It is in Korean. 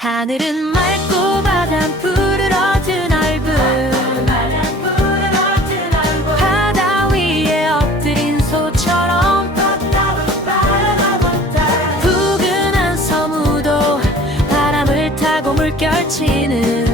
하늘은 맑고 바다는 푸르러진 넓은 바다 위에 엎드린 소처럼 푸근한 섬 우도 바람을 타고 물결치는